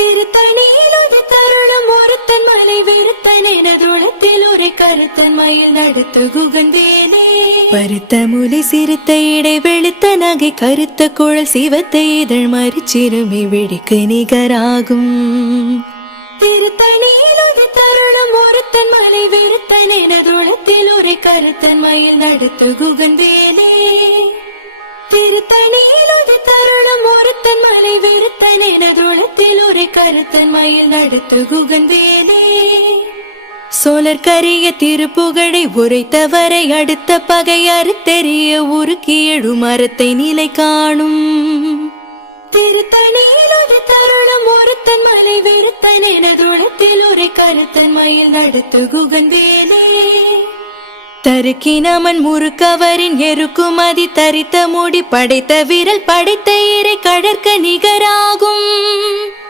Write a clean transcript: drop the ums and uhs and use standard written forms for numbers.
திருத்தணியில் ஒரு தருணம் ஒருத்தன் மலை வெறுத்தன் எனதுளத்தில் ஒரு கருத்தன் மயில் நடத்து குகந்தேனே. பருத்த முலை சிறுத்த இடை வெளுத்த நகை கருத்த குழல் சிவத்த இதழ் மறிச்சிறுமி வெடிக்கு நிகராகும். திருத்தணியில் ஒரு தருணம் ஒருத்தன் மலை வெறுத்தன் எனதுளத்தில் ஒரு கருத்தன் மயில் நடத்து குகந்தேனே. திருத்தணியில் ஒரு தருணம் ஒருத்தன் மலை வெறுத்தன் எனதுளத்தில் ஒரு கருத்தன் மயில் நடத்து குகந்தேனே. சோழர் கரிய திருப்புகழை உரைத்தவரை அடுத்த பகை அறுத்தெறிய உருக்கி எழு மரத்தை நிலை காணும். திருத்தணியில் ஒரு தருணம் ஒருத்தன் மலை வெறுத்தன் எனதுளத்தில் ஒரு கருத்தன் மயில் நடத்து குகந்தேனே. தருக்கினமன் முறுக்கவரின் எருக்குமதி தரித்த முடி படைத்த விரல் படைத்த இறை கடற்க நிகராகும்.